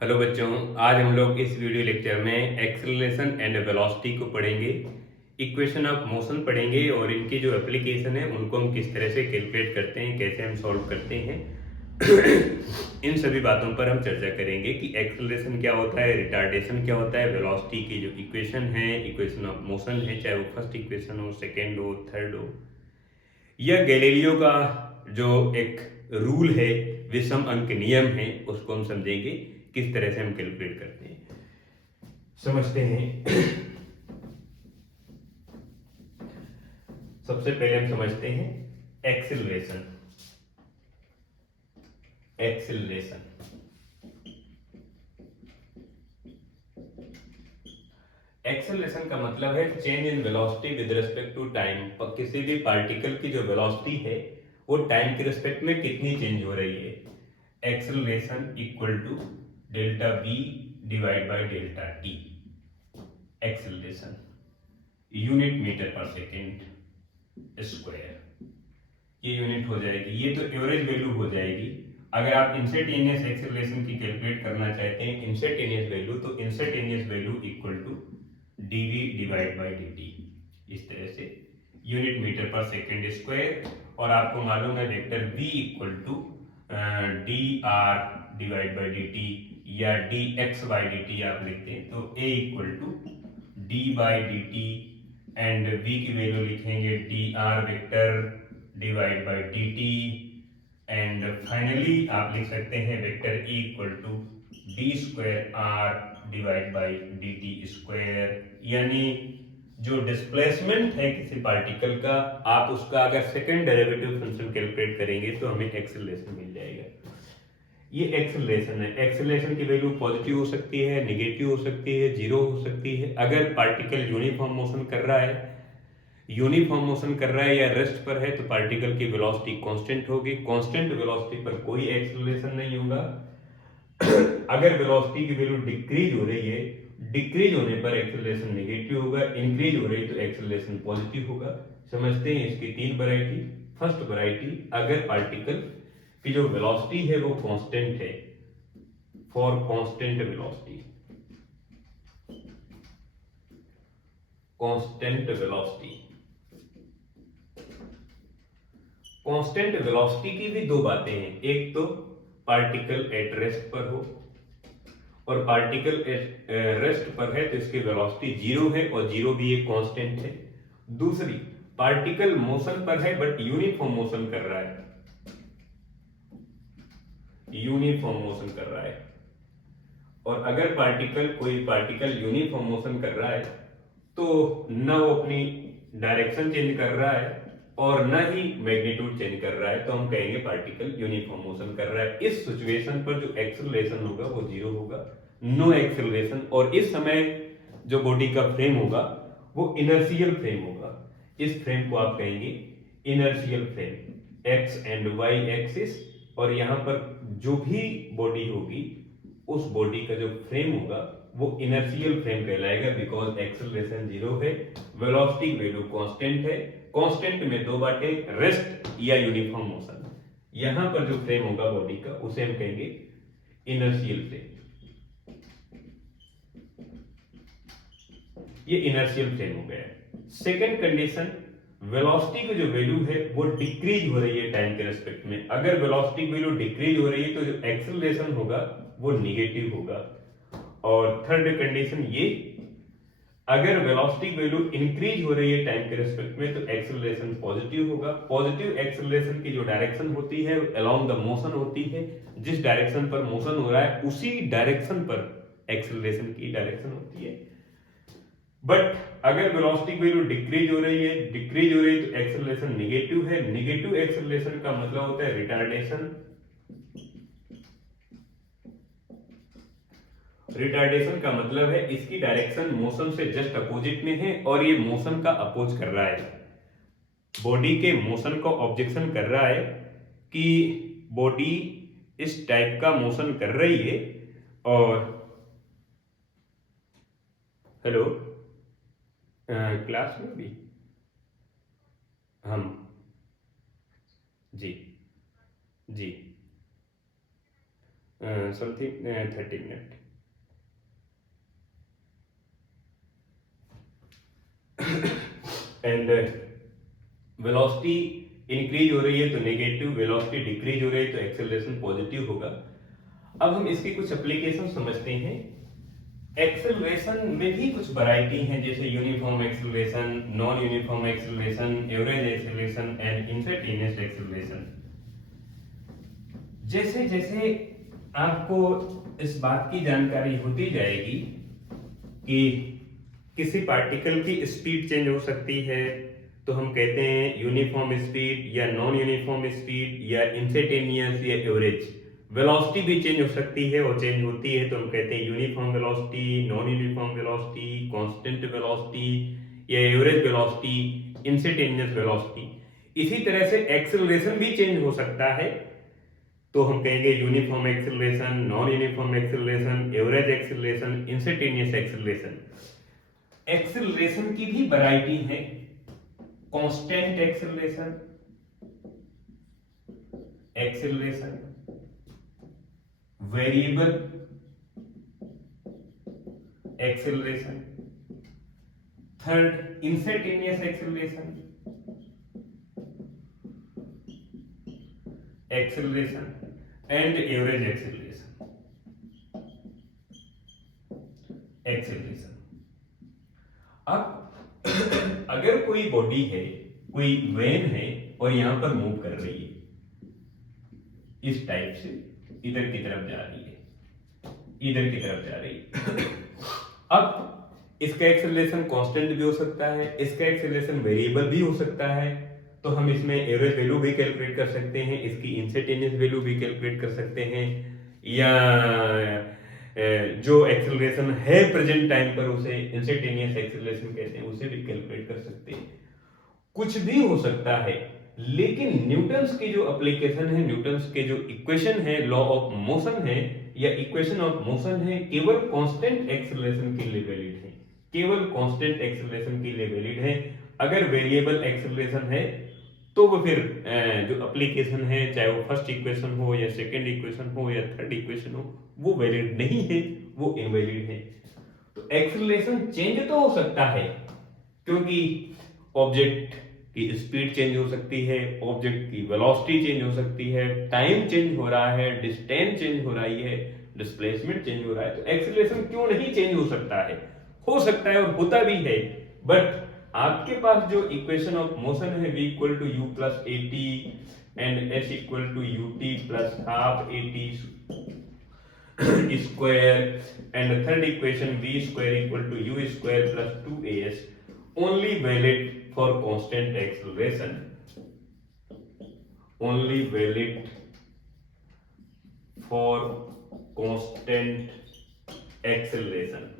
Hello बच्चों, आज हम लोग इस वीडियो लेक्चर में एक्सेलरेशन एंड वेलोसिटी को पढ़ेंगे। इक्वेशन ऑफ मोशन पढ़ेंगे और इनकी जो एप्लीकेशन है उनको हम किस तरह से कैलकुलेट करते हैं, कैसे हम सॉल्व करते हैं। इन सभी बातों पर हम चर्चा करेंगे कि एक्सेलरेशन क्या होता है, रिटार्डेशन क्या होता है, वेलोसिटी की जो इक्वेशन है, इक्वेशन ऑफ मोशन है, चाहे वो फर्स्ट इक्वेशन हो, सेकेंड हो, थर्ड हो, या गैलीलियो का जो एक रूल है, विषम अंक नियम है, उसको हम समझेंगे किस तरह से हम कैलकुलेट करते हैं। समझते हैं। सबसे पहले हम समझते हैं एक्सेलरेशन। एक्सेलरेशन एक्सेलरेशन का मतलब है change in velocity with respect to time. किसी भी पार्टिकल की जो वेलोसिटी है वो टाइम के रिस्पेक्ट में कितनी चेंज हो रही है। Acceleration equal to delta v divide by delta t। Acceleration unit metre per second square, ये यूनिट हो जाएगी। ये तो एवरेज वैल्यू हो जाएगी। अगर आप इंस्टेंटेनियस एक्सेलरेशन की कैलकुलेट करना चाहते हैं, इंस्टेंटेनियस वैल्यू, तो instantaneous value equal to dv divide by dt, इस तरह से unit metre per second square. और आपको मालूम है vector v equal to dr divide by dt या dx बाय dt आप लिखते हैं तो a equal to d by dt and v की वैल्यू लिखेंगे dr vector divide by dt and finally आप लिख सकते हैं vector e equal to D square r divide by d t square. यानी जो डिस्प्लेसमेंट है किसी पार्टिकल का, आप उसका अगर सेकंड डेरिवेटिव फंक्शन कैलकुलेट करेंगे तो हमें एक्सेलरेशन मिल जाएगा। ये एक्सेलरेशन है। एक्सेलरेशन की वैल्यू पॉजिटिव हो सकती है, निगेटिव हो सकती है, जीरो हो सकती है। अगर पार्टिकल यूनिफॉर्म मोशन कर रहा है, यूनिफॉर्म मोशन कर रहा है या रेस्ट पर है, तो पार्टिकल की वेलोसिटी कांस्टेंट होगी। कांस्टेंट वेलोसिटी पर कोई एक्सेलरेशन नहीं होगा। अगर वेलोसिटी की वैल्यू डिक्रीज हो रही है, डिक्रीज होने पर एक्सेलरेशन नेगेटिव होगा, इंक्रीज हो रही है तो एक्सेलरेशन पॉजिटिव होगा। समझते हैं इसकी तीन वैरायटी। फर्स्ट वैरायटी, अगर पार्टिकल की जो वेलोसिटी है वो कांस्टेंट है, for constant velocity, constant velocity. Constant velocity की भी दो बातें हैं, एक तो पार्टिकल एट रेस्ट पर हो, और पार्टिकल रेस्ट पर है तो इसकी वेलोसिटी जीरो है और जीरो भी एक कांस्टेंट है। दूसरी, पार्टिकल मोशन पर है बट यूनिफॉर्म मोशन कर रहा है, यूनिफॉर्म मोशन कर रहा है। और अगर कोई पार्टिकल यूनिफॉर्म मोशन कर रहा है तो न वो अपनी डायरेक्शन चेंज कर रहा है और न ही मैग्नीट्यूड चेंज कर रहा है, तो हम कहेंगे पार्टिकल यूनिफॉर्म मोशन कर रहा है। इस सिचुएशन पर जो एक्सेलरेशन होगा वो जीरो होगा, नो एक्सेलरेशन। और इस समय जो बॉडी का फ्रेम होगा वो इनर्शियल फ्रेम होगा। इस फ्रेम को आप कहेंगे inertial frame, x and y axis. और यहां पर जो भी बॉडी होगी उस बॉडी का जो फ्रेम होगा वो इनर्शियल फ्रेम कहलाएगा, बिकॉज एक्सेलरेशन जीरो है, वेलोसिटी वैल्यू कांस्टेंट है। कांस्टेंट में दो बातें, रेस्ट या यूनिफॉर्म मोशन। यहां पर जो फ्रेम होगा बॉडी का उसे हम कहेंगे इनर्शियल फ्रेम। ये इनर्शियल फ्रेम हो गया। सेकेंड कंडीशन, वेलोसिटी की जो वैल्यू है वो डिक्रीज हो रही है टाइम के रेस्पेक्ट में। अगर वेलोसिटी की वैल्यू डिक्रीज हो रही है तो जो एक्सेलरेशन होगा वो निगेटिव होगा। और थर्ड कंडीशन ये, अगर वेलोसिटी वैल्यू इंक्रीज हो रही है टाइम के रेस्पेक्ट में तो एक्सेलरेशन पॉजिटिव होगा। पॉजिटिव एक्सेलरेशन की जो डायरेक्शन होती है अलोंग द मोशन होती है, जिस डायरेक्शन पर मोशन हो रहा है उसी डायरेक्शन पर एक्सेलरेशन की डायरेक्शन होती है। बट अगर वेलोसिटी वैल्यू डिक्रीज हो रही है, तो एक्सेलरेशन निगेटिव है। निगेटिव एक्सेलरेशन का मतलब होता है रिटार्डेशन। रिटार्डेशन का मतलब है इसकी डायरेक्शन मोशन से जस्ट अपोजिट में है और ये मोशन का अपोज कर रहा है, बॉडी के मोशन को ऑब्जेक्शन कर रहा है कि बॉडी इस टाइप का मोशन कर रही है। और हेलो, क्लास में भी हम, जी जी, something 30 minute. And velocity increase हो रही है तो नेगेटिव, वेलोसिटी डिक्रीज हो रही है तो एक्सेलरेशन पॉजिटिव होगा। अब हम इसकी कुछ एप्लीकेशन समझते हैं। एक्सेलरेशन में भी कुछ वैरायटी हैं, जैसे uniform acceleration, non uniform acceleration, average acceleration and instantaneous acceleration. जैसे जैसे आपको इस बात की जानकारी होती जाएगी कि किसी पार्टिकल की स्पीड चेंज हो सकती है, तो हम कहते हैं यूनिफॉर्म स्पीड या नॉन यूनिफॉर्म स्पीड या इंस्टेंटेनियस या एवरेज। वेलोसिटी भी चेंज हो सकती है और चेंज होती है तो हम कहते हैं uniform velocity, non uniform velocity, constant velocity या एवरेज वेलोसिटी, इंस्टेंटेनियस वेलोसिटी। इसी तरह से एक्सेलरेशन भी चेंज हो सकता है, तो हम कहेंगे uniform acceleration, non uniform acceleration, average acceleration, instantaneous acceleration. Acceleration की भी वैरायटी है, constant acceleration, acceleration, variable acceleration, third instantaneous acceleration, acceleration and average acceleration. Acceleration, अब अगर कोई बॉडी है, कोई वेन है और यहां पर मूव कर रही है, इस टाइप से इधर की तरफ जा रही है, इधर की तरफ जा रही है। अब इसका एक्सेलरेशन कांस्टेंट भी हो सकता है, इसका एक्सेलरेशन वेरिएबल भी हो सकता है, तो हम इसमें एवरेज वैल्यू भी कैलकुलेट कर सकते हैं, इसकी इंस्टेंटेनियस वैल्यू भी कैलकुलेट कर सकते हैं, या जो एक्सेलरेशन है प्रेजेंट टाइम पर उसे इंस्टेंटेनियस एक्सेलरेशन कहते हैं, उसे भी कैलकुलेट कर सकते हैं। कुछ भी हो सकता है, लेकिन न्यूटन्स की जो एप्लीकेशन है, न्यूटन्स के जो इक्वेशन है, लॉ ऑफ मोशन है या इक्वेशन ऑफ मोशन है, केवल कांस्टेंट एक्सेलरेशन के लिए वैलिड है, केवल कांस्टेंट एक्सेलरेशन के लिए वैलिड है। अगर वेरिएबल एक्सेलरेशन है तो वो फिर जो एप्लीकेशन है, चाहे वो फर्स्ट इक्वेशन हो या सेकंड इक्वेशन हो या थर्ड इक्वेशन हो, वो वैलिड नहीं है, वो इनवैलिड है। तो एक्सेलरेशन चेंज तो हो सकता है, क्योंकि ऑब्जेक्ट की स्पीड चेंज हो सकती है, ऑब्जेक्ट की वेलोसिटी चेंज हो सकती है, टाइम चेंज हो रहा है, डिस्टेंस चेंज हो रही है, डिस्प्लेसमेंट चेंज हो रहा है, तो एक्सेलरेशन क्यों नहीं चेंज हो सकता है? हो सकता है और होता भी है। बट आपके पास जो इक्वेशन ऑफ मोशन है, v equal to u plus a t and s equal to u t plus half a t square, and third equation v square equal to u square plus 2as only valid for constant acceleration, only valid for constant acceleration।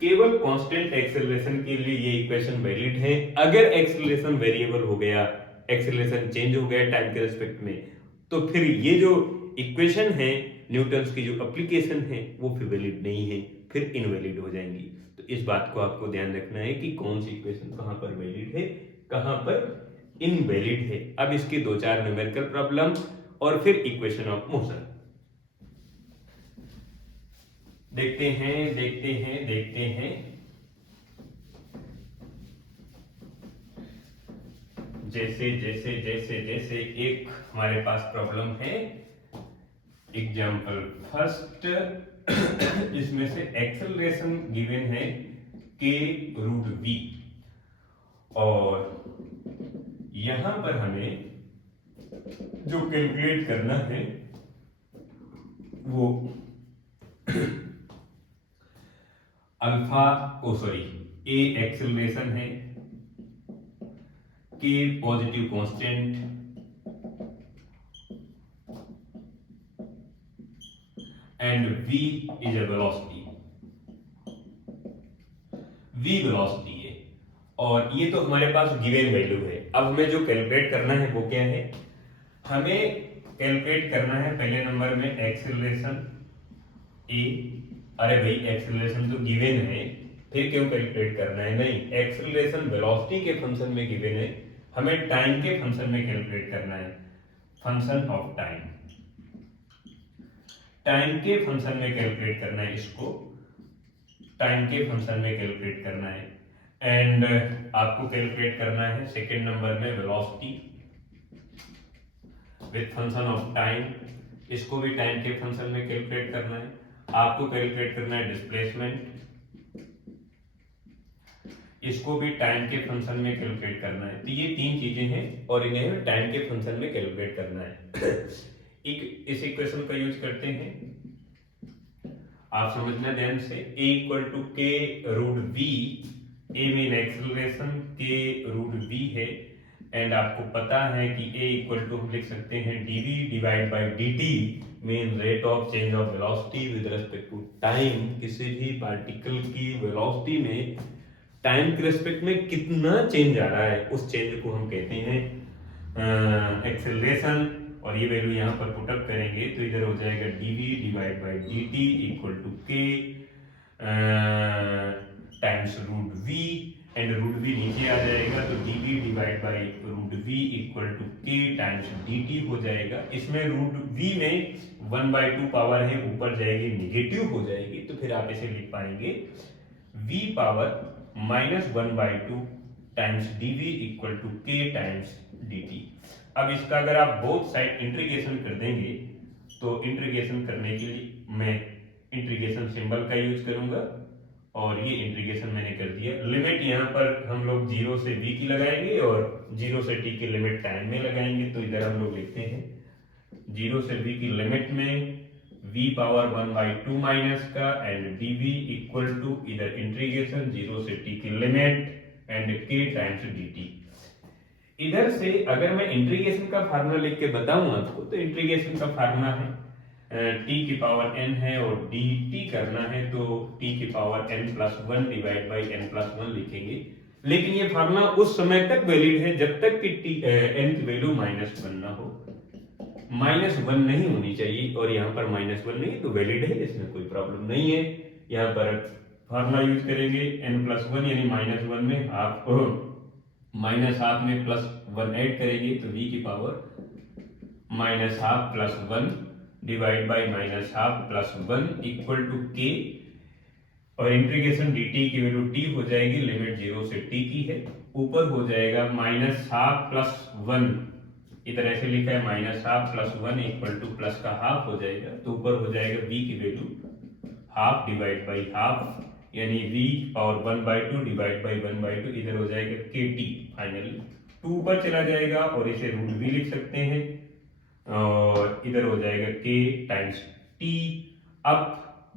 केवल constant acceleration के लिए ये equation valid है। अगर acceleration variable हो गया, acceleration change हो गया टाइम के रिस्पेक्ट में, तो फिर ये जो इक्वेशन है, न्यूटन्स की जो एप्लीकेशन है, वो फिर वैलिड नहीं है, फिर इनवैलिड हो जाएंगी। तो इस बात को आपको ध्यान रखना है कि कौन सी इक्वेशन कहां पर वैलिड है, कहां पर इनवैलिड है। अब इसके दो चार न्यूमेरिकल प्रॉब्लम और फिर इक्वेशन ऑफ मोशन देखते हैं, देखते हैं, देखते हैं। जैसे जैसे जैसे जैसे एक हमारे पास प्रॉब्लम है, एग्जाम्पल फर्स्ट, इसमें से एक्सेलरेशन गिवन है k रूट v, और यहां पर हमें जो कैलकुलेट करना है वो अल्फा ए एक्सेलरेशन है, के positive constant and v is a velocity, v velocity है, और ये तो हमारे पास गिवन वैल्यू है। अब हमें जो कैलकुलेट करना है वो क्या है? हमें कैलकुलेट करना है पहले नंबर में एक्सेलरेशन ए। अरे भाई, एक्सेलरेशन तो गिवन है, फिर क्यों कैलकुलेट करना है? नहीं, एक्सेलरेशन वेलोसिटी के फंक्शन में गिवन है, हमें टाइम के फंक्शन में कैलकुलेट करना है, फंक्शन ऑफ टाइम। टाइम के फंक्शन में कैलकुलेट करना है, इसको टाइम के फंक्शन में कैलकुलेट करना है। एंड आपको कैलकुलेट करना है सेकेंड नंबर में velocity with function of time, इसको भी टाइम के फंक्शन में कैलकुलेट करना है। आपको कैलकुलेट करना है डिस्प्लेसमेंट, इसको भी टाइम के फंक्शन में कैलकुलेट करना है। तो ये तीन चीजें हैं और इन्हें टाइम के फंक्शन में कैलकुलेट करना है। एक इस इक्वेशन का यूज करते हैं, आप समझना ध्यान से। a equal to k root v, a mean acceleration, k root v है। एंड आपको पता है कि a इक्वल टू हम लिख सकते हैं dv divide by dt mean rate of change of velocity with respect to time. किसी भी पार्टिकल की वेलोसिटी में टाइम के रिस्पेक्ट में कितना चेंज आ रहा है, उस चेंज को हम कहते हैं एक्सेलरेशन। और ये वैल्यू यहाँ पर पुटअप करेंगे तो इधर हो जाएगा dv divide by dt equal to k times root v, and root v नीचे आ जाएगा तो dv divide by root v equal to k times dt हो जाएगा। इसमें रूट v में 1/2 पावर है, ऊपर जाएगी निगेटिव हो जाएगी, तो फिर आप इसे लिख पाएंगे v power -1/2 times dv equal to k times dt। अब इसका अगर आप बोथ साइड इंटीग्रेशन कर देंगे तो इंटीग्रेशन करने के लिए मैं इंटीग्रेशन सिंबल का यूज करूंगा और ये इंटीग्रेशन मैंने कर दिया। लिमिट यहाँ पर हम लोग 0 से v की लगाएंगे और 0 से t की लिमिट टाइम में लगाएंगे। तो इधर हम लोग लिखते हैं 0 से v की लिमिट में v पावर 1/2 माइनस का एंड dv इक्वल टू इधर इंटीग्रेशन 0 से t की limit and k times dt। इधर से अगर मैं इंटीग्रेशन का फार्मूला लिख के बताऊं आपको तो इंटीग्रेशन का फार्मूला है t की पावर n है और dt करना है तो t की power n+1 divide by n+1 लिखेंगे। लेकिन ये फार्मूला उस समय तक वैलिड है जब तक कि n की वैल्यू -1 ना हो। -1 नहीं होनी चाहिए और यहाँ पर -1 नहीं तो वैलिड है, इसमें कोई प्रॉब्लम नहीं है। यहाँ पर फार्मूला यूज करेंगे n+1 यानी -1 में हाफ -1/2 में +1 ऐड करेंगे तो v की power -1/2 +1 divide by -1/2 +1 equal to k और इंटीग्रेशन dt की वैल्यू t हो जाएगी, लिमिट 0 से t की है। ऊपर हो जाएगा -1/2 +1, इधर ऐसे लिखा है -1/2 +1 इक्वल टू प्लस का हाफ हो जाएगा तो ऊपर हो जाएगा v की value half divide by half यानी v पावर 1/2 डिवाइड बाई 1/2, इधर हो जाएगा kt। फाइनली 2 ऊपर चला जाएगा और इसे रूट v लिख सकते हैं और इधर हो जाएगा k टाइम्स t। अब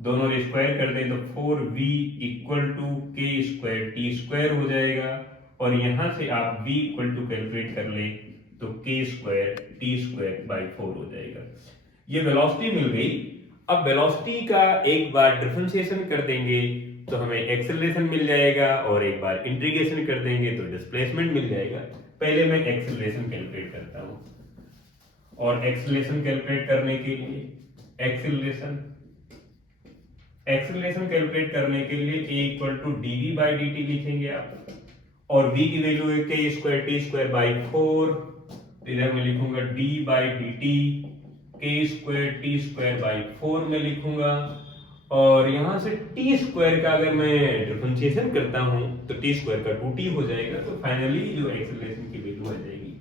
दोनों स्क्वायर कर दें तो 4v equal to k square t square हो जाएगा और यहां से आप v इक्वल टू कैलकुलेट कर लें तो k square t square by 4 हो जाएगा। ये वेलोसिटी मिल गई। अब वेलोसिटी का एक बार डिफरेंशिएशन कर देंगे तो हमें एक्सेलरेशन मिल जाएगा और एक बार इंटीग्रेशन कर देंगे तो डिस्प्लेसमेंट मिल जाएगा। पहले मैं एक्सेलरेशन कैलकुलेट करता हूं और एक्सेलरेशन कैलकुलेट करने के लिए एक्सेलरेशन कैलकुलेट करने के लिए a equal to dv by dt लिखेंगे आप और v की वैल्यू है k square t square by 4, तो इधर मैं लिखूंगा d by dt k square t square by 4 में लिखूंगा और यहां से t स्क्वायर का अगर मैं डिफरेंशिएशन करता हूं तो t स्क्वायर का 2t हो जाएगा। तो फाइनली जो एक्सेलरेशन की वैल्यू आ जाएगी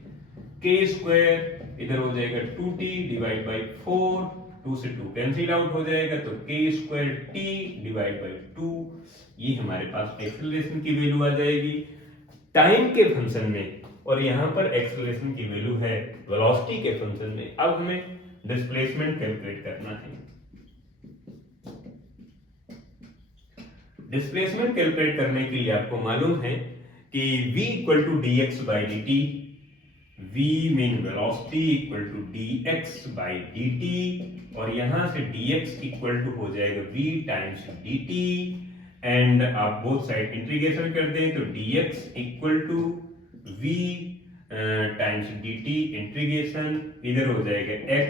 k स्क्वायर, इधर हो जाएगा 2t डिवाइड बाई 4, 2 से 2 कैंसिल आउट हो जाएगा तो k square t divide by 2, ये हमारे पास एक्सेलरेशन की वैल्यू आ जाएगी टाइम के फंक्शन में और यहाँ पर एक्सेलरेशन की वैल्यू है वेलोसिटी के फंक्शन में। अब हमें डिस्प्लेसमेंट कैलकुलेट करना है। डिस्प्लेसमेंट कैलकुलेट करने के लिए आपको मालूम है कि v equal to dx by dt, v mean velocity equal to dx by dt और यहां से dx इक्वल टू हो जाएगा v टाइम्स dt एंड आप बोथ साइड इंटीग्रेशन कर दें तो dx equal to v times dt integration, इधर हो जाएगा x,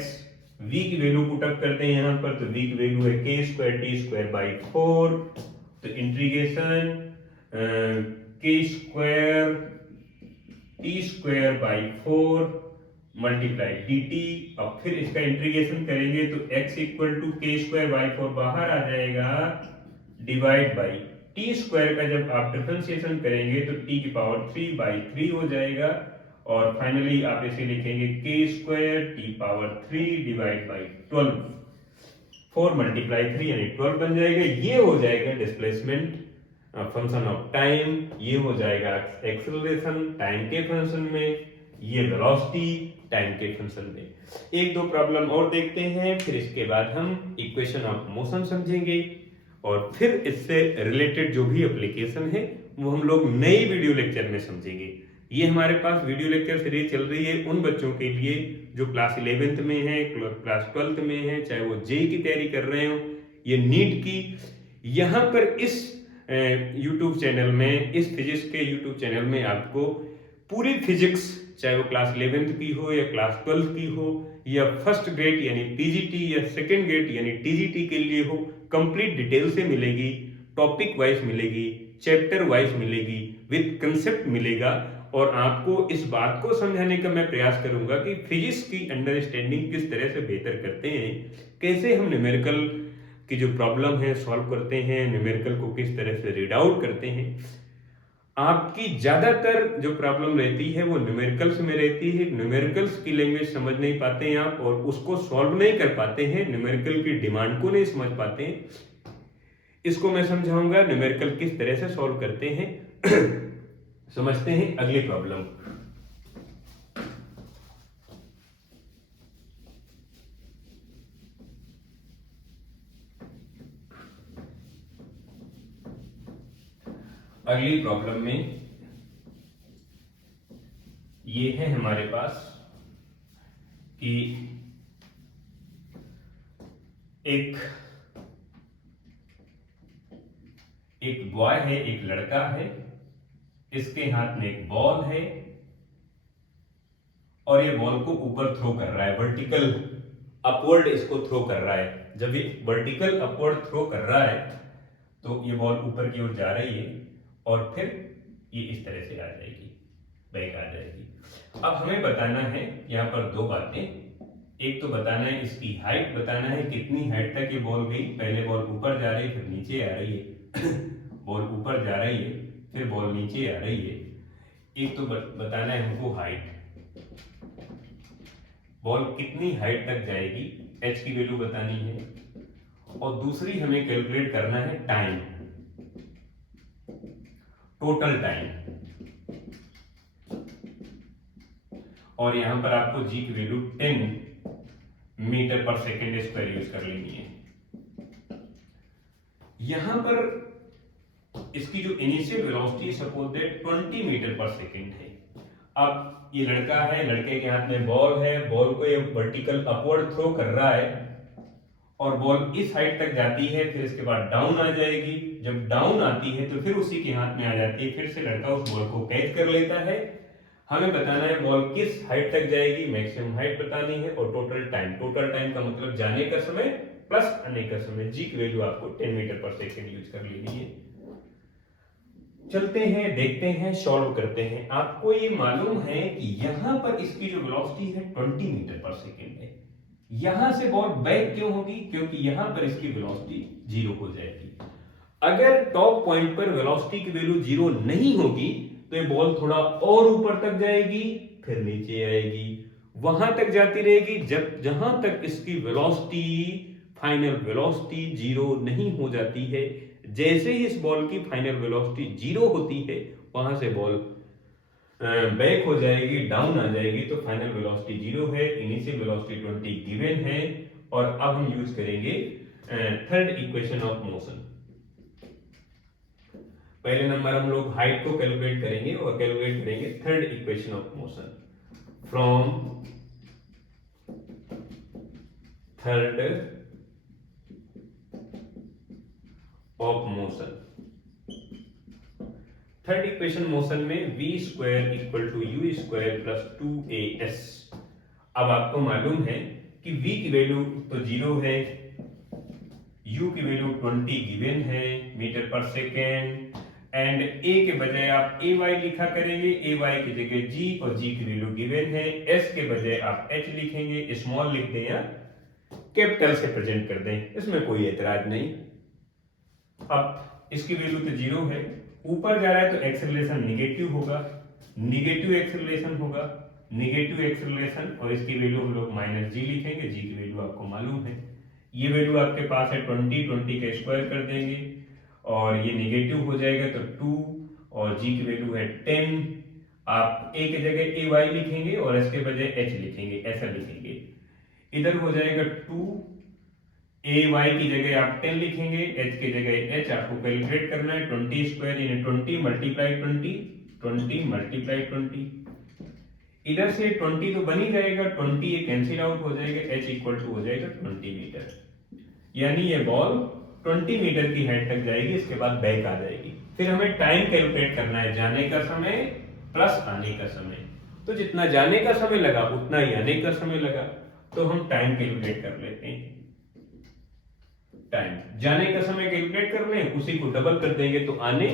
v की वैल्यू पुटअप करते हैं यहाँ पर तो v की वैल्यू है k square t square by 4, तो integration k square t square by 4 multiply dt, अब फिर इसका इंटीग्रेशन करेंगे तो x इक्वल टू के स्क्वायर बाई 4 बाहर आ जाएगा, डिवाइड बाई टी स्क्वायर का जब आप डिफरेंशिएशन करेंगे तो t की पावर 3 बाई 3 हो जाएगा, और फाइनली आप इसे लिखेंगे के square T power 3 divide by 12, 4 multiply 3 यानी 12 बन जाएगा। ये हो जाएगा डिस्प्लेसमेंट फंक्शन ऑफ टाइम, ये हो जाएगा एक्सेलरेशन टाइम के फंक्शन में, ये वेलोसिटी टाइम के फंक्शन में। एक दो प्रॉब्लम और देखते हैं, फिर इसके बाद हम इक्वेशन ऑफ मोशन समझेंगे, और फिर इससे रिलेटेड जो भी एप्लीकेशन है वो हम लोग नई वीडियो लेक्चर में समझेंगे। ये हमारे पास वीडियो लेक्चर सीरीज चल रही है उन बच्चों के लिए जो क्लास 11th में है, क्लास 12th में है, चाहे वो जेई की तैयारी कर रहे हो, ये नीट की। यहाँ पर इस यूट्यूब चैनल में, इस फिजिक्स के यूट्यूब चैनल में आपको पूरी फिजिक्स, चाहे वो क्लास 11th की हो या क्लास 12th की हो या फर्स्ट ग्रेड यानी पीजीटी या सेकेंड ग्रेड यानी टीजीटी के लिए हो, कंप्लीट डिटेल से मिलेगी, टॉपिक वाइज मिलेगी, चैप्टर वाइज मिलेगी, विद कंसेप्ट मिलेगा। और आपको इस बात को समझाने का मैं प्रयास करूंगा कि फिजिक्स की अंडरस्टैंडिंग किस तरह से बेहतर करते हैं, कैसे हम न्यूमेरिकल की जो प्रॉब्लम है सॉल्व करते हैं, न्यूमेरिकल को किस तरह से रीड आउट करते हैं। आपकी ज्यादातर जो प्रॉब्लम रहती है वो न्यूमेरिकल्स में रहती है, न्यूमेरिकल्स की लैंग्वेज समझ नहीं पाते हैं आप, और उसको सॉल्व नहीं कर पाते हैं, न्यूमेरिकल की डिमांड को नहीं समझ पाते हैं। इसको मैं समझाऊंगा न्यूमेरिकल किस तरह से सॉल्व करते हैं। समझते हैं अगली प्रॉब्लम। अगली प्रॉब्लम में ये है हमारे पास कि एक बॉय है, एक लड़का है, इसके हाथ में एक बॉल है और ये बॉल को ऊपर थ्रो कर रहा है, वर्टिकल अपवर्ड इसको थ्रो कर रहा है। जब ये वर्टिकल अपवर्ड थ्रो कर रहा है तो ये बॉल ऊपर की ओर जा रही है और फिर ये इस तरह से आ जाएगी, बैक आ जाएगी। अब हमें बताना है यहाँ पर दो बातें, एक तो बताना है इसकी हाइट, बताना है कितनी हाइट तक ये बॉल गई। पहले बॉल ऊपर जा रही है फिर नीचे आ रही है, बॉल ऊपर जा रही है फिर बॉल नीचे आ रही है। एक तो बताना है हमको हाइट, बॉल कितनी हाइट तक जाएगी, एच की वैल्यू बतानी है, और दूसरी हमें कैलकुलेट करना है टाइम, टोटल टाइम, और यहां पर आपको जी की value 10 metre per second square use कर लेनी है। यहां पर इसकी जो initial velocity suppose that 20 metre per second है। अब ये लड़का है, लड़के के हाथ में बॉल है, बॉल को ये वर्टिकल अपवर्ड थ्रो कर रहा है और बॉल इस हाइट तक जाती है, फिर इसके बाद डाउन आ जाएगी। जब डाउन आती है तो फिर उसी के हाथ में आ जाती है, फिर से लड़का उस बॉल को कैच कर लेता है। हमें बताना है बॉल किस हाइट तक जाएगी, मैक्सिमम हाइट बतानी है, और टोटल टाइम, टोटल टाइम का मतलब जाने का समय प्लस आने का समय। जी की वैल्यू आपको 10 मीटर पर सेकेंड यूज कर लेनी है। चलते हैं, देखते हैं, सॉल्व करते हैं। आपको ये मालूम है कि यहां पर इसकी जो वेलोसिटी है 20 मीटर पर सेकेंड है। यहां से बॉल बैक क्यों होगी, क्योंकि यहां पर इसकी वेलोसिटी 0 हो जाएगी। अगर टॉप पॉइंट पर वेलोसिटी की वैल्यू 0 नहीं होगी तो ये बॉल थोड़ा और ऊपर तक जाएगी, फिर नीचे आएगी, वहां तक जाती रहेगी जहां तक इसकी वेलोसिटी, फाइनल वेलोसिटी 0 नहीं हो जाती है। जैसे ही इस बॉल की फाइनल वेलोसिटी 0 होती है वहां से बॉल बैक हो जाएगी, डाउन आ जाएगी, तो फाइनल वेलोसिटी 0 है, इनिशियल वेलोसिटी 20 गिवन है। और अब हम यूज करेंगे थर्ड इक्वेशन ऑफ मोशन। पहले नंबर हम लोग हाइट को कैलकुलेट करेंगे और कैलकुलेट करेंगे third equation of motion from third of motion. Third equation motion में v square equal to u square plus 2as। अब आपको मालूम है कि v की वैल्यू तो 0 है, u की वैल्यू 20 गिवन है मीटर पर सेकेंड, एंड ए के बजाय आप ए वाई लिखा करेंगे, ए वाई की जगह जी और जी की वैल्यू गिवन है। एस के बजाय आप एच लिखेंगे, स्मॉल लिख दें या कैपिटल से प्रेजेंट कर दें, इसमें कोई एतराज नहीं। अब इसकी वैल्यू तो जीरो है, ऊपर जा रहा है तो एक्सेलरेशन निगेटिव होगा, निगेटिव एक्सेलरेशन होगा, निगेटिव एक्सेलरेशन, और इसकी वैल्यू हम लोग माइनस जी लिखेंगे, जी की वैल्यू आपको मालूम है। ये वैल्यू आपके पास है 20, 20 का स्क्वायर कर देंगे और ये निगेटिव हो जाएगा तो 2 और जी की वैल्यू है 10। आप ए की जगह ए वाई लिखेंगे और इसके बजाय एच लिखेंगे, ऐसा लिखेंगे। इधर हो जाएगा 2, ए वाई की जगह आप 10 लिखेंगे, एच की जगह एच आपको कैलकुलेट करना है। 20 स्क्वायर यानी 20 मल्टीप्लाई 20, 20 मल्टीप्लाई 20। इधर से 20 तो बन ही जाएगा, 20 ये कैंसिल आउट हो जाएगा, h इक्वल टू हो जाएगा 20 मीटर, यानी ये बॉल 20 मीटर की हाइट तक जाएगी, इसके बाद बैक आ जाएगी। फिर हमें टाइम कैलकुलेट करना है, जाने का समय प्लस आने का समय। तो जितना जाने का समय लगा उतना ही आने का समय लगा, तो हम टाइम कैलकुलेट कर लेते हैं। टाइम, जाने का समय कैलकुलेट कर लें, उसी को डबल कर देंगे तो आने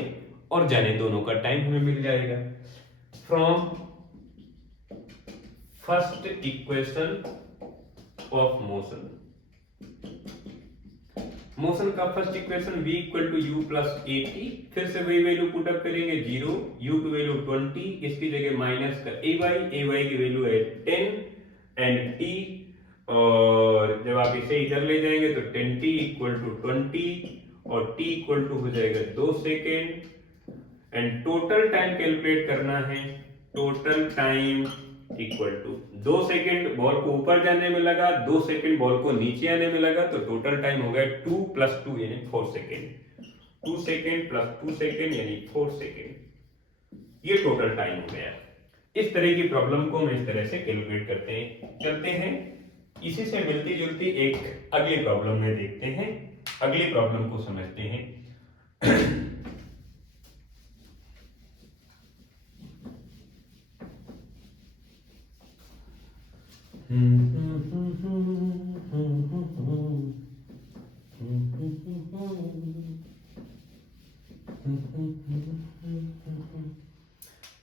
और जाने दोनों का टाइम हमें मिल जाएगा। From first equation of motion, motion का first equation v equal to u plus a t, फिर से वही वैल्यू पुट अप करेंगे 0, u की वैल्यू 20, इसकी जगह माइनस का ए वाई की वैल्यू है 10 एंड t, और जब आप इसे इधर ले जाएंगे तो 10t इक्वल टू 20 और t इक्वल टू हो जाएगा 2 second. And total time calculate करना है, total time equal to 2 second ball को ऊपर जाने में लगा, 2 सेकेंड बॉल को नीचे आने में लगा, तो टोटल टाइम हो गया 2 + 2 यानी 4 सेकेंड, 2 सेकेंड प्लस 2 सेकेंड यानी 4 सेकेंड, ये टोटल टाइम हो गया। इस तरह की प्रॉब्लम को हम इस तरह से कैलकुलेट करते हैं। इसी से मिलती जुलती एक अगली प्रॉब्लम में देखते हैं, अगली प्रॉब्लम को समझते हैं।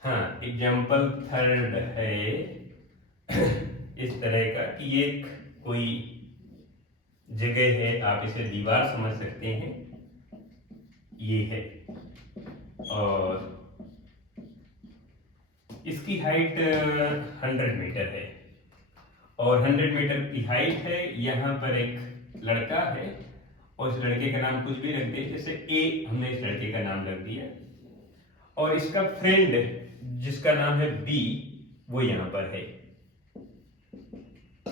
हाँ, एग्जाम्पल थर्ड है इस तरह का कि ये कोई जगह है, आप इसे दीवार समझ सकते हैं, ये है और इसकी हाइट 100 मीटर है और 100 मीटर की हाइट है। यहाँ पर एक लड़का है और इस लड़के का नाम कुछ भी रख दिया, जैसे ए, हमने इस लड़के का नाम रख दिया, और इसका फ्रेंड जिसका नाम है बी वो यहाँ पर है,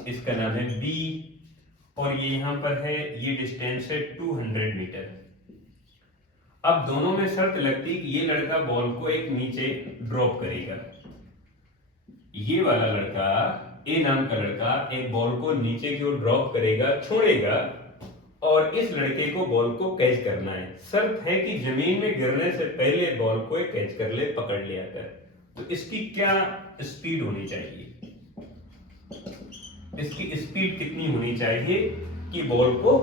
इसका नाम है बी और ये यहाँ पर है, ये डिस्टेंस है 200 मीटर। अब दोनों में शर्त लगती कि ये लड़का बॉल को एक नीचे ड्रॉप करेगा, ये वाला लड़का, ए नाम का लड़का एक बॉल को नीचे की ओर ड्रॉप करेगा, छोड़ेगा, और इस लड़के को बॉल को कैच करना है। शर्त है कि जमीन में गिरने से पहले बॉल को कैच कर ले, पकड़ ले आकर। तो इसकी क्या स्पीड होनी चाहिए, इसकी स्पीड कितनी होनी चाहिए कि बॉल को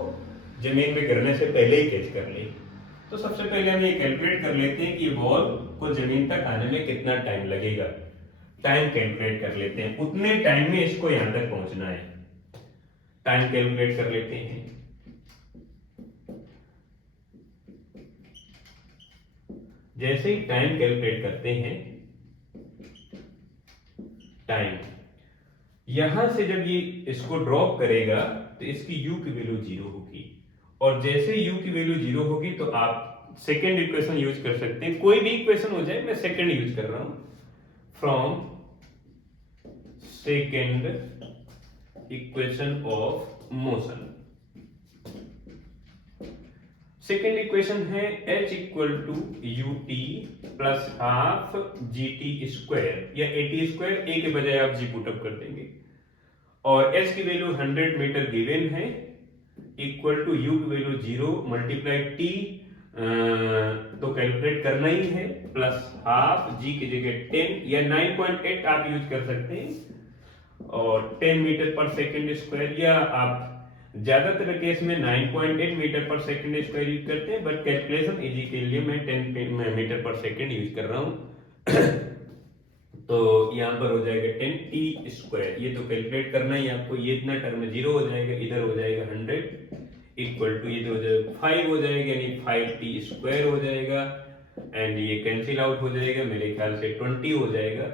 जमीन में गिरने से पहले ही कैच कर ले। तो सबसे पहले हम ये कैलकुलेट कर लेते हैं कि बॉल को जमीन तक आने में कितना टाइम लगेगा। टाइम कैलकुलेट कर लेते हैं, उतने टाइम में इसको यहां तक पहुंचना है। टाइम कैलकुलेट कर लेते हैं। जैसे ही टाइम कैलकुलेट करते हैं, टाइम यहां से जब ये इसको ड्रॉप करेगा तो इसकी u की वैल्यू 0 होगी, और जैसे u की वैल्यू 0 होगी तो आप सेकेंड इक्वेशन यूज कर सकते हैं, कोई भी इक्वेशन हो जाए, मैं सेकेंड यूज कर रहा हूं। From second equation of motion, second equation है h equal to u t plus half g t square या ए टी स्क्वायर, ए के बजाय आप जी पुटअप कर देंगे, और h की वैल्यू 100 मीटर गिवन है, इक्वल टू u की वैल्यू 0 मल्टीप्लाई t, तो कैलकुलेट करना ही है, प्लस हाफ g की जगह 10 या 9.8 आप यूज कर सकते हैं, और 10 मीटर पर सेकेंड स्क्वायर, या आप ज्यादातर केस में 9.8 मीटर पर सेकंड स्क्वायर यूज करते हैं, बट कैलकुलेशन इजी के लिए मैं 10 मीटर पर सेकंड यूज कर रहा हूँ। तो यहाँ पर हो जाएगा 10t स्क्वायर, ये तो कैलकुलेट करना ही आपको, ये इतना टर्म 0 हो जाएगा, इधर हो जाएगा 100 इक्वल टू ये तो हो जाएगा 5 हो जाएगा, यानी 5t स्क्वायर हो जाएगा, एंड ये कैंसिल आउट हो जाएगा, मेरे ख्याल से 20 हो जाएगा।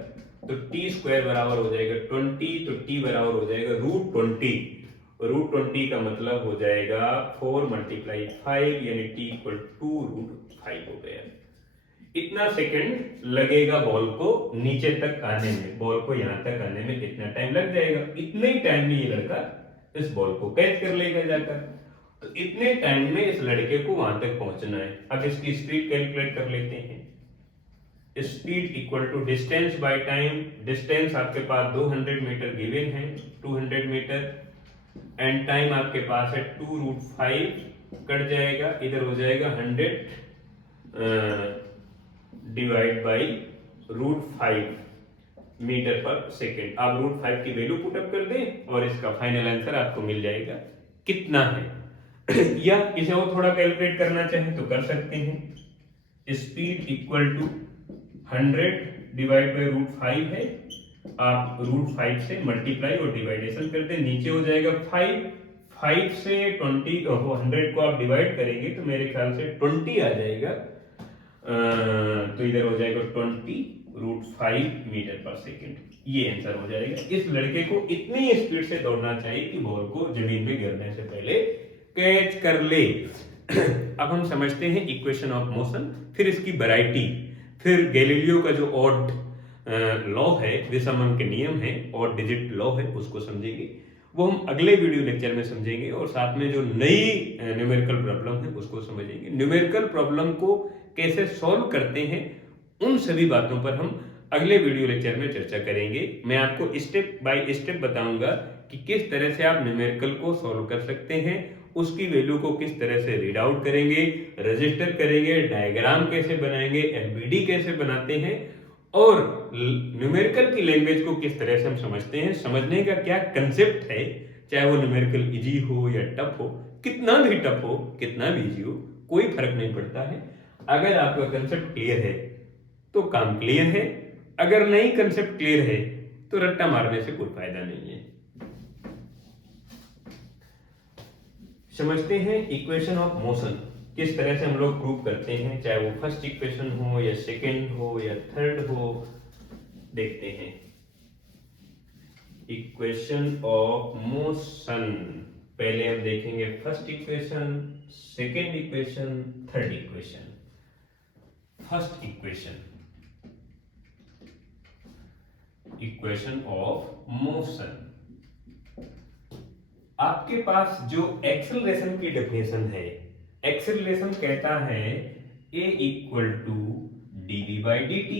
तो t स्क्वायर बराबर हो जाएगा 20, तो t बराबर हो जाएगा √20। √20 का मतलब हो जाएगा 4 × 5, यानी t इक्वल टू √5 हो गया। इतना सेकंड लगेगा बॉल को नीचे तक आने में, बॉल को यहां तक आने में कितना टाइम लग जाएगा, इतने ही टाइम में ये लड़का इस बॉल को कैच कर लेगा जाकर। तो इतने टाइम में इस लड़के को वहां तक पहुंचना है। अब इसकी स्पीड कैलकुलेट कर लेते हैं। Speed equal to distance by time. Distance आपके पास 200 मीटर गिवन है, 200 मीटर, एंड टाइम आपके पास है 2√5, कट जाएगा, इधर हो जाएगा 100 divide by √5 metre per second. आप √5 की वैल्यू पुटअप कर दें और इसका फाइनल आंसर आपको मिल जाएगा कितना है। या इसे और थोड़ा कैलकुलेट करना चाहें तो कर सकते हैं। Speed equal to 100 divide by √5 है, आप √5 से मल्टीप्लाई और डिवाइडेशन कर दें, नीचे हो जाएगा 5 से 20 100 को आप डिवाइड करेंगे तो मेरे ख्याल से 20 आ जाएगा। तो इधर हो जाएगा 20√5 मीटर पर सेकेंड, ये आंसर हो जाएगा। इस लड़के को इतनी स्पीड से दौड़ना चाहिए कि बॉल को जमीन पे गिरने से पहले कैच कर ले। अब हम समझते हैं इक्वेशन ऑफ मोशन, फिर इसकी वैरायटी, फिर गैलीलियो का जो ऑड लॉ है, विषमन के नियम है, ऑड डिजिट लॉ है, उसको समझेंगे। वो हम अगले वीडियो लेक्चर में समझेंगे, और साथ में जो नई न्यूमेरिकल प्रॉब्लम है उसको समझेंगे। न्यूमेरिकल प्रॉब्लम को कैसे सॉल्व करते हैं, उन सभी बातों पर हम अगले वीडियो लेक्चर में चर्चा करेंगे। मैं आपको स्टेप बाय स्टेप बताऊंगा कि किस तरह से आप न्यूमेरिकल को सॉल्व कर सकते हैं, उसकी वैल्यू को किस तरह से रीड आउट करेंगे, रजिस्टर करेंगे, डायग्राम कैसे बनाएंगे, एलबीडी कैसे बनाते हैं, और न्यूमेरिकल की लैंग्वेज को किस तरह से हम समझते हैं, समझने का क्या कंसेप्ट है, चाहे वो न्यूमेरिकल इजी हो या टफ हो, कितना भी टफ हो कितना भी इजी हो, कोई फर्क नहीं पड़ता है। अगर आपका कंसेप्ट क्लियर है तो काम क्लियर है, अगर नहीं कंसेप्ट क्लियर है तो रट्टा मारने से कोई फायदा नहीं है। समझते हैं इक्वेशन ऑफ मोशन किस तरह से हम लोग प्रूव करते हैं, चाहे वो फर्स्ट इक्वेशन हो या सेकंड हो या थर्ड हो। देखते हैं इक्वेशन ऑफ मोशन। पहले हम देखेंगे first equation, second equation, third equation. First equation, equation of motion. आपके पास जो एक्सेलरेशन की डेफिनेशन है, एक्सेलरेशन कहता है a equal to dv by dt,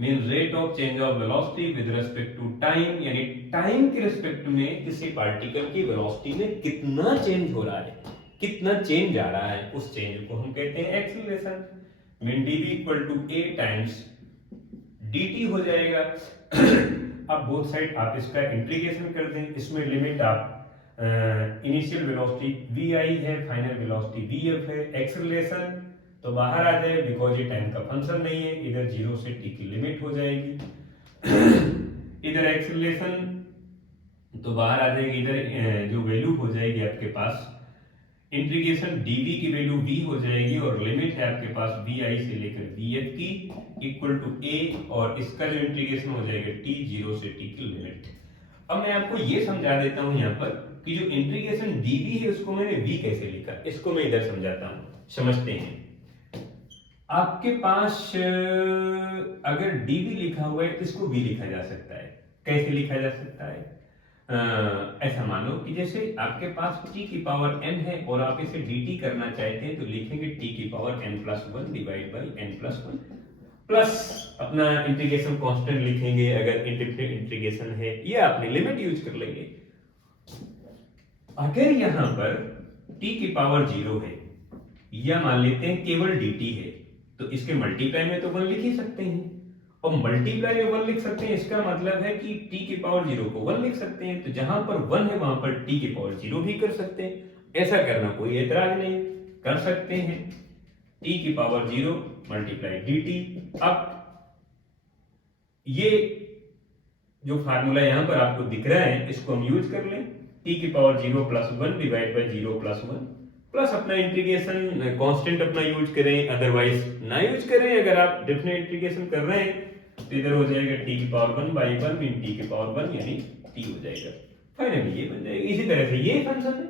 mean rate of change of velocity with respect to time, यानी टाइम के respect में किसी पार्टिकल की वेलोसिटी में कितना चेंज हो रहा है, कितना चेंज आ रहा है, उस चेंज को हम कहते हैं acceleration. Mean dv equal to a times dt हो जाएगा। अब बोथ साइड आप इसका इंटीग्रेशन कर दें, इसमें लिमिट आप इनिशियल वेलोसिटी vi है, फाइनल वेलोसिटी vf है, एक्सेलरेशन तो बाहर आ जाए बिकॉज ये टाइम का फंक्शन नहीं है, इधर 0 से t की लिमिट हो जाएगी। इधर एक्सेलरेशन तो बाहर आ जाएगी, इधर जो वैल्यू हो जाएगी आपके पास इंटीग्रेशन dv की वैल्यू v हो जाएगी, और लिमिट है आपके पास vi से लेकर vf की इक्वल टू a, और इसका जो इंटीग्रेशन हो जाएगा t 0 से t की लिमिट। अब मैं आपको ये समझा देता हूं यहाँ पर कि जो इंटीग्रेशन dv है उसको मैंने v कैसे लिखा, इसको मैं इधर समझाता हूं। समझते हैं, आपके पास अगर dv लिखा हुआ है तो इसको v लिखा जा सकता है। कैसे लिखा जा सकता है? ऐसा मानो कि जैसे आपके पास t की पावर n है और आप इसे dt करना चाहते हैं तो लिखेंगे t की power n+1 divide by n+1, plus अपना इंटीग्रेशन कांस्टेंट लिखेंगे अगर इंडेफिनिट इंटीग्रेशन है, ये आपने लिमिट यूज कर लेंगे। अगर यहां पर t की पावर 0 है या मान लेते हैं केवल dt है तो इसके मल्टीप्लाई में तो 1 लिख ही सकते हैं, और मल्टीप्लाई में 1 लिख सकते हैं, इसका मतलब है कि t की पावर 0 को 1 लिख सकते हैं, तो जहां पर 1 है वहां पर t की पावर 0 भी कर सकते हैं। ऐसा करना कोई एतराज नहीं, कर सकते हैं। t की पावर 0 मल्टीप्लाई dt। अब ये जो फार्मूला यहां पर आपको दिख रहा है इसको हम यूज कर लें, t की power 0 plus 1 divide by 0 plus 1 plus अपना इंटीग्रेशन कांस्टेंट अपना यूज करें, अदरवाइज ना यूज करें। अगर आप डेफिनेट इंटीग्रेशन कर रहे हैं तो इधर हो जाएगा t की पावर 1 बाई 1 इन t की पावर 1 यानी t हो जाएगा। फाइनली ये बन जाएगा। इसी तरह से ये फंक्शन है,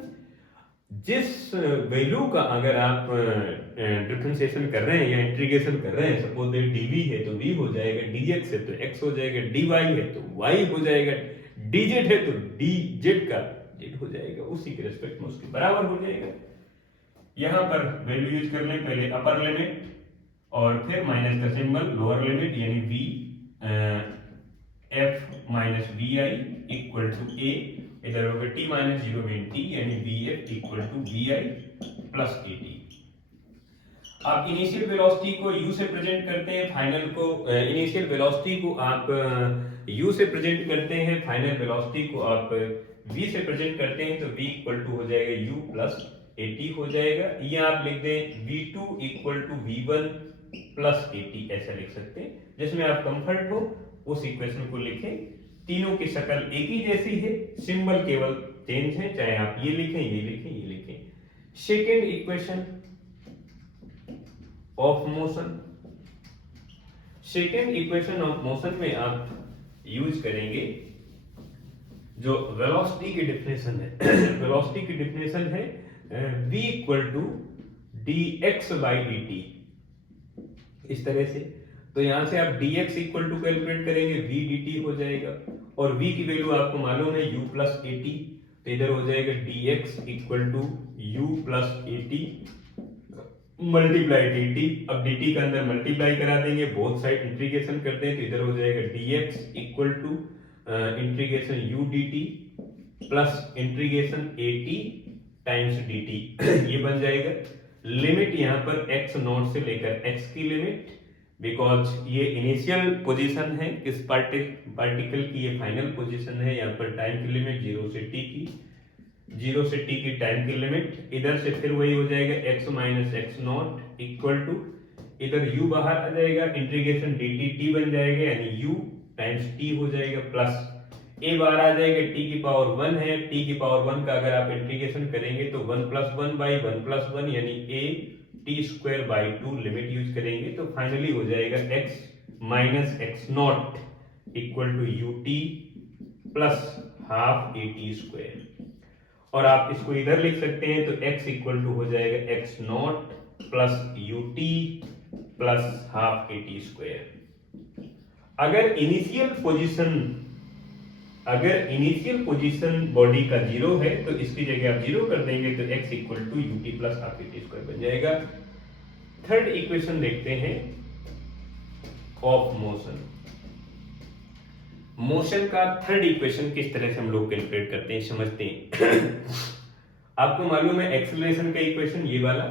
जिस वैल्यू का अगर आप डिफरेंशिएशन कर रहे हैं या इंटीग्रेशन कर रहे हैं, सपोज दैट dv है तो v हो जाएगा, dx है तो x हो जाएगा, dy है तो y हो जाएगा, dz है तो dz का z हो जाएगा, उसी के रिस्पेक्ट में उसके बराबर हो जाएगा। यहां पर वैल्यू यूज कर लें, पहले अपर लिमिट और फिर माइनस का सिंबल, लोअर लिमिट यानी v f minus vi equal to a, इधर होगा t माइनस 0 मीन t यानी vf equal to vi plus at। आप इनिशियल वेलोसिटी को u से प्रेजेंट करते हैं, फाइनल को इनिशियल वेलोसिटी को आप u से प्रेजेंट करते हैं, फाइनल वेलोसिटी को आप v से प्रेजेंट करते हैं, तो v इक्वल टू हो जाएगा u प्लस at हो जाएगा। ये आप लिख दें v2 equal to v1 plus at, ऐसा लिख सकते हैं, जिसमें आप कंफर्ट हो उस इक्वेशन को लिखें। तीनों की शक्ल एक ही जैसी है, सिंबल केवल चेंज है, चाहे आप ये लिखें, ये लिखें, ये लिखें। Second equation of motion, second equation of motion में आप यूज करेंगे जो वेलोसिटी की डेफिनेशन है। वेलोसिटी की डेफिनेशन है v equal to dx by dt, इस तरह से। तो यहां से आप dx इक्वल टू कैलकुलेट करेंगे, v dt हो जाएगा, और v की वैल्यू आपको मालूम है u प्लस at, तो इधर हो जाएगा dx equal to u plus at multiply dt। अब dt का अंदर मल्टीप्लाई करा देंगे, बोथ साइड इंटीग्रेशन करते हैं, तो इधर हो जाएगा dx equal to integration u dt plus integration at times dt। ये बन जाएगा। लिमिट यहाँ पर x नॉट से लेकर x की लिमिट, बिकॉज ये इनिशियल पोजीशन है किस पार्टिकल की, ये फाइनल पोजीशन है। यहाँ पर टाइम की लिमिट 0 से t की, 0 से t की टाइम की लिमिट। इधर से फिर वही हो जाएगा x minus x naught equal to, इधर u बाहर आ जाएगा, इंटीग्रेशन dt t बन जाएगा यानी u टाइम्स t हो जाएगा, प्लस a बाहर आ जाएगा, t की पावर 1 है, t की पावर 1 का अगर आप इंटीग्रेशन करेंगे तो 1 प्लस 1 बाई 1 प्लस 1 यानी a t square by 2 limit use करेंगे, तो फाइनली हो जाएगा x minus x naught equal to u t plus half a t square. और आप इसको इधर लिख सकते हैं, तो x इक्वल टू हो जाएगा x not plus you t plus half a t square. अगर इनिशियल पोजीशन बॉडी का 0 है तो इसकी जगह आप 0 कर देंगे, तो x equal to u t plus half a t square बन जाएगा। थर्ड इक्वेशन देखते हैं ऑफ मोशन। मोशन का थर्ड इक्वेशन किस तरह से हम लोग कैलकुलेट करते हैं समझते हैं। आपको मालूम है एक्सेलरेशन का इक्वेशन ये वाला,